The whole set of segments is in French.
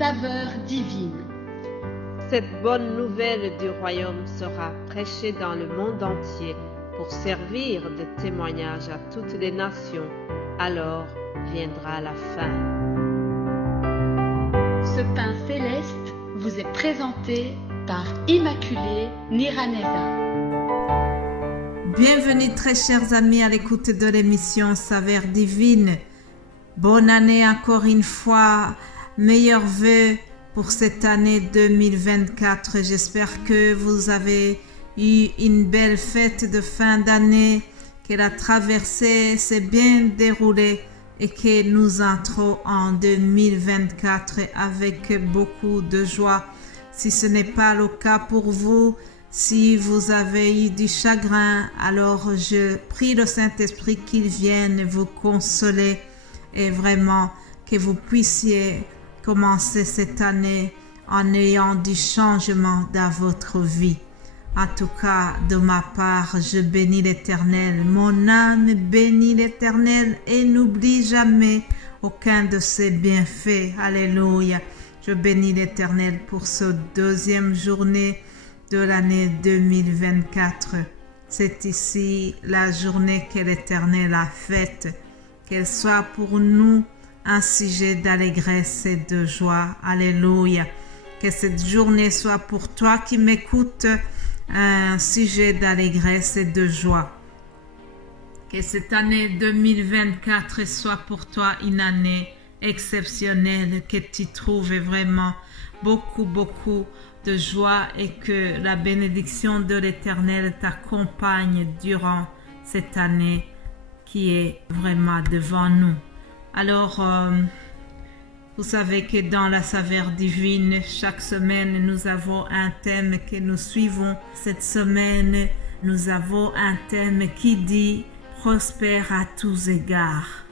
saveur divine. Cette bonne nouvelle du royaume sera prêchée dans le monde entier pour servir de témoignage à toutes les nations. Alors viendra la fin. Ce pain céleste vous est présenté par Immaculée Niraneza. Bienvenue très chers amis à l'écoute de l'émission Saveur Divine. Bonne année encore une fois, meilleurs vœux pour cette année 2024. J'espère que vous avez eu une belle fête de fin d'année, que la traversée s'est bien déroulée et que nous entrons en 2024 avec beaucoup de joie. Si ce n'est pas le cas pour vous, si vous avez eu du chagrin, alors je prie le Saint-Esprit qu'il vienne vous consoler et vraiment que vous puissiez commencer cette année en ayant du changement dans votre vie. En tout cas, de ma part, je bénis l'Éternel. Mon âme bénit l'Éternel et n'oublie jamais aucun de ses bienfaits. Alléluia. Je bénis l'Éternel pour cette deuxième journée de l'année 2024. C'est ici la journée que l'Éternel a faite. Qu'elle soit pour nous un sujet d'allégresse et de joie. Alléluia. Que cette journée soit pour toi qui m'écoutes un sujet d'allégresse et de joie. Que cette année 2024 soit pour toi une année exceptionnelle, que tu trouves vraiment beaucoup de joie et que la bénédiction de l'Éternel t'accompagne durant cette année qui est vraiment devant nous. Alors, vous savez que dans la saveur divine, chaque semaine, nous avons un thème que nous suivons. Cette semaine, nous avons un thème qui dit « Prospère à tous égards ».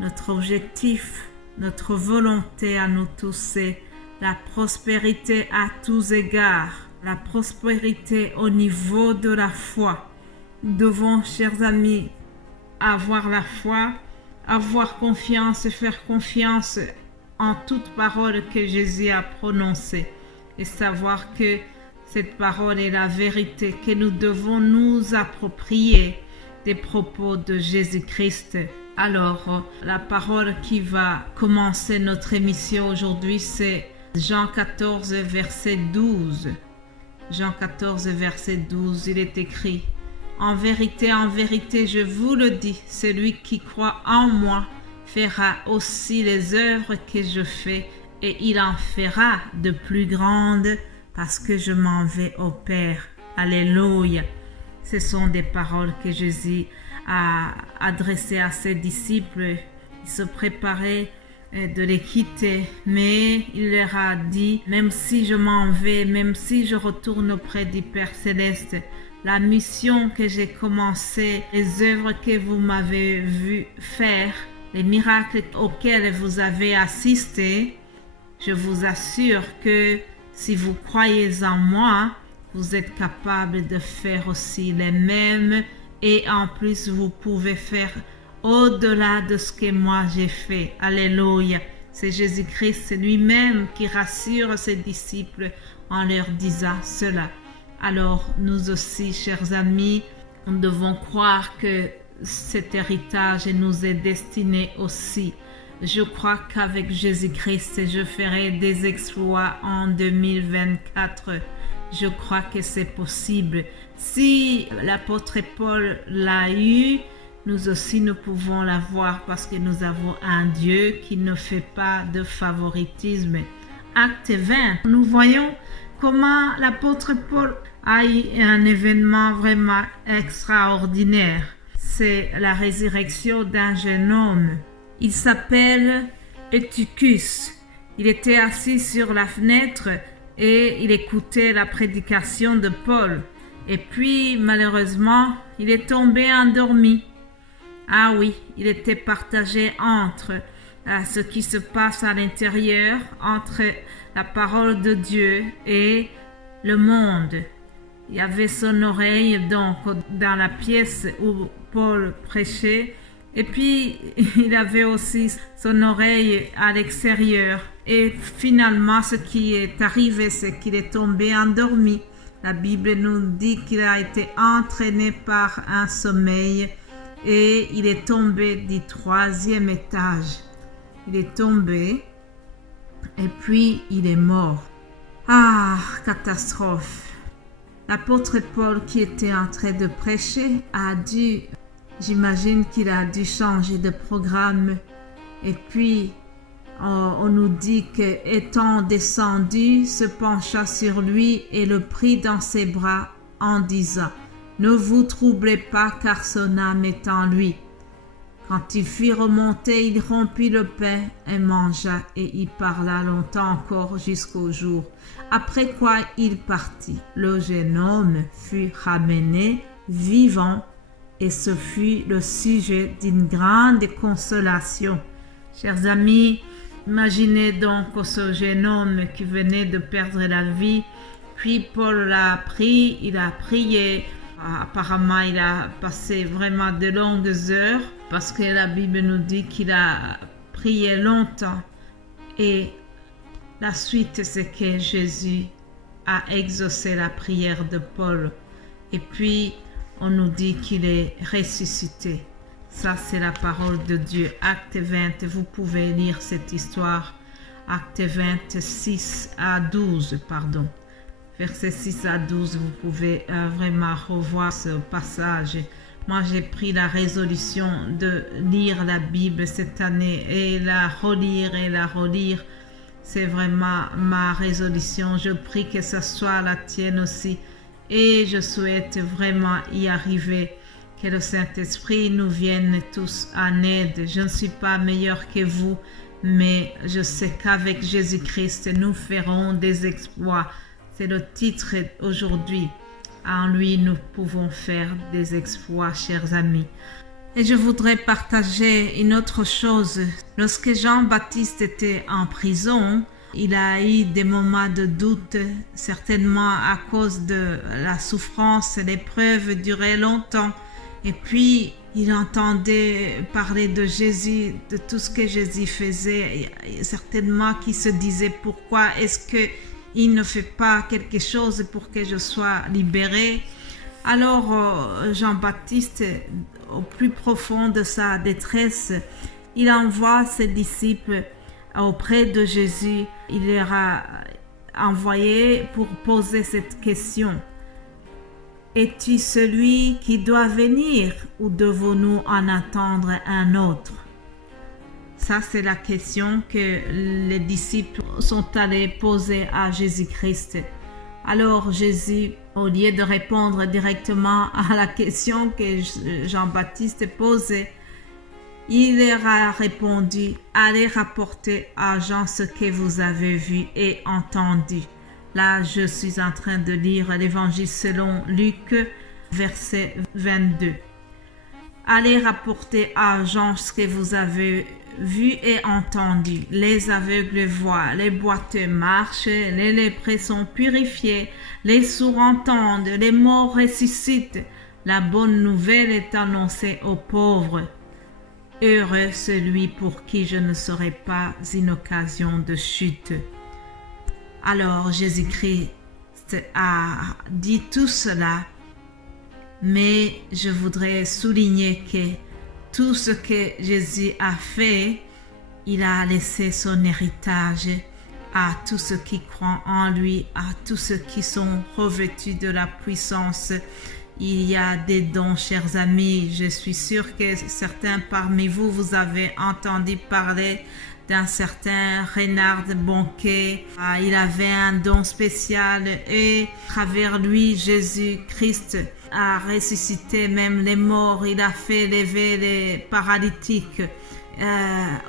Notre objectif, notre volonté à nous tous, c'est la prospérité à tous égards, la prospérité au niveau de la foi. Nous devons, chers amis, avoir la foi, avoir confiance, faire confiance en toute parole que Jésus a prononcée et savoir que cette parole est la vérité, que nous devons nous approprier des propos de Jésus-Christ. Alors, la parole qui va commencer notre émission aujourd'hui, c'est Jean 14, verset 12. Jean 14, verset 12, il est écrit: en vérité, je vous le dis, celui qui croit en moi fera aussi les œuvres que je fais, et il en fera de plus grandes, parce que je m'en vais au Père. Alléluia. Ce sont des paroles que Jésus a adressées à ses disciples. Il se préparait de les quitter, mais il leur a dit, même si je m'en vais, même si je retourne auprès du Père Céleste, la mission que j'ai commencée, les œuvres que vous m'avez vu faire, les miracles auxquels vous avez assisté, je vous assure que si vous croyez en moi, vous êtes capable de faire aussi les mêmes et en plus vous pouvez faire au-delà de ce que moi j'ai fait. Alléluia. C'est Jésus-Christ lui-même qui rassure ses disciples en leur disant cela. Alors nous aussi, chers amis, nous devons croire que cet héritage nous est destiné aussi. Je crois qu'avec Jésus-Christ, je ferai des exploits en 2024. Je crois que c'est possible. Si l'apôtre Paul l'a eu, nous aussi nous pouvons l'avoir parce que nous avons un Dieu qui ne fait pas de favoritisme. Acte 20, nous voyons comment l'apôtre Paul a eu un événement vraiment extraordinaire. C'est la résurrection d'un jeune homme. Il s'appelle Eutychus. Il était assis sur la fenêtre et il écoutait la prédication de Paul. Et puis, malheureusement, il est tombé endormi. Ah oui, il était partagé entre ce qui se passe à l'intérieur, entre la parole de Dieu et le monde. Il y avait son oreille donc dans la pièce où Paul prêchait, et puis il avait aussi son oreille à l'extérieur Et finalement, ce qui est arrivé, c'est qu'il est tombé endormi. La Bible nous dit qu'il a été entraîné par un sommeil et il est tombé du 3e étage. Il est tombé et puis il est mort. Ah, catastrophe. L'apôtre Paul qui était en train de prêcher j'imagine qu'il a dû changer de programme. Et puis, on nous dit qu'étant descendu, se pencha sur lui et le prit dans ses bras en disant « Ne vous troublez pas car son âme est en lui. » Quand il fit remonter, il rompit le pain et mangea et y parla longtemps encore jusqu'au jour. Après quoi il partit. Le jeune homme fut ramené vivant et ce fut le sujet d'une grande consolation. Chers amis, imaginez donc ce jeune homme qui venait de perdre la vie, puis Paul l'a pris, il a prié. Apparemment, il a passé vraiment de longues heures parce que la Bible nous dit qu'il a prié longtemps. Et la suite, c'est que Jésus a exaucé la prière de Paul. Et puis, on nous dit qu'il est ressuscité. Ça, c'est la parole de Dieu. Acte 20, vous pouvez lire cette histoire. Acte 26 à 12, pardon. Versets 6 à 12, vous pouvez vraiment revoir ce passage. Moi, j'ai pris la résolution de lire la Bible cette année et la relire. C'est vraiment ma résolution. Je prie que ce soit la tienne aussi. Et je souhaite vraiment y arriver. Que le Saint-Esprit nous vienne tous en aide. Je ne suis pas meilleur que vous, mais je sais qu'avec Jésus-Christ, nous ferons des exploits. C'est le titre aujourd'hui. En lui, nous pouvons faire des exploits, chers amis. Et je voudrais partager une autre chose. Lorsque Jean-Baptiste était en prison, il a eu des moments de doute, certainement à cause de la souffrance. L'épreuve durait longtemps. Et puis, il entendait parler de Jésus, de tout ce que Jésus faisait. Et certainement qu'il se disait, pourquoi est-ce qu'il ne fait pas quelque chose pour que je sois libéré? Alors, Jean-Baptiste, au plus profond de sa détresse, il envoie ses disciples auprès de Jésus. Il leur a envoyé pour poser cette question. Es-tu celui qui doit venir ou devons-nous en attendre un autre? Ça, c'est la question que les disciples sont allés poser à Jésus-Christ. Alors Jésus, au lieu de répondre directement à la question que Jean-Baptiste posait, il leur a répondu « Allez rapporter à Jean ce que vous avez vu et entendu. » Là, je suis en train de lire l'évangile selon Luc, verset 22. Allez rapporter à Jean ce que vous avez vu et entendu. Les aveugles voient, les boiteux marchent, les lépreux sont purifiés, les sourds entendent, les morts ressuscitent. La bonne nouvelle est annoncée aux pauvres. Heureux celui pour qui je ne serai pas une occasion de chute. Alors Jésus-Christ a dit tout cela, mais je voudrais souligner que tout ce que Jésus a fait, il a laissé son héritage à tous ceux qui croient en lui, à tous ceux qui sont revêtus de la puissance. Il y a des dons, chers amis. Je suis sûre que certains parmi vous, vous avez entendu parler d'un certain Reinhard Bonnke. Il avait un don spécial et à travers lui, Jésus-Christ a ressuscité même les morts. Il a fait lever les paralytiques.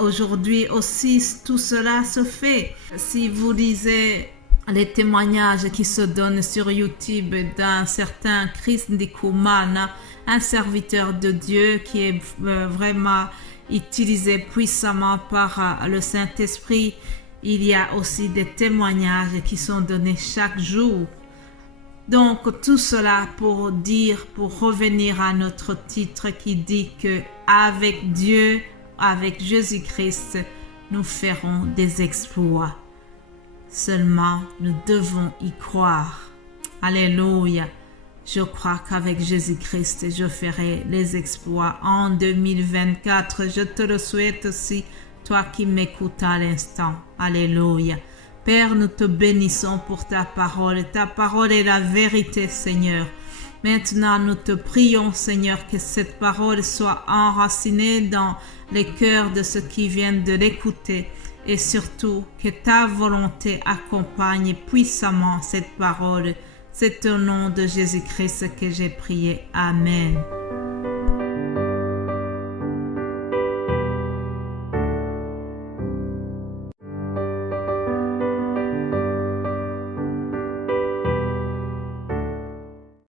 Aujourd'hui aussi, tout cela se fait. Si vous lisez les témoignages qui se donnent sur YouTube d'un certain Chris Ndikumana, un serviteur de Dieu qui est vraiment utilisé puissamment par le Saint-Esprit, il y a aussi des témoignages qui sont donnés chaque jour. Donc tout cela pour revenir à notre titre qui dit que avec Dieu, avec Jésus-Christ, nous ferons des exploits. Seulement, nous devons y croire. Alléluia. Je crois qu'avec Jésus-Christ, je ferai les exploits en 2024. Je te le souhaite aussi, toi qui m'écoutes à l'instant. Alléluia. Père, nous te bénissons pour ta parole. Ta parole est la vérité, Seigneur. Maintenant, nous te prions, Seigneur, que cette parole soit enracinée dans les cœurs de ceux qui viennent de l'écouter et surtout que ta volonté accompagne puissamment cette parole. C'est au nom de Jésus-Christ que j'ai prié. Amen.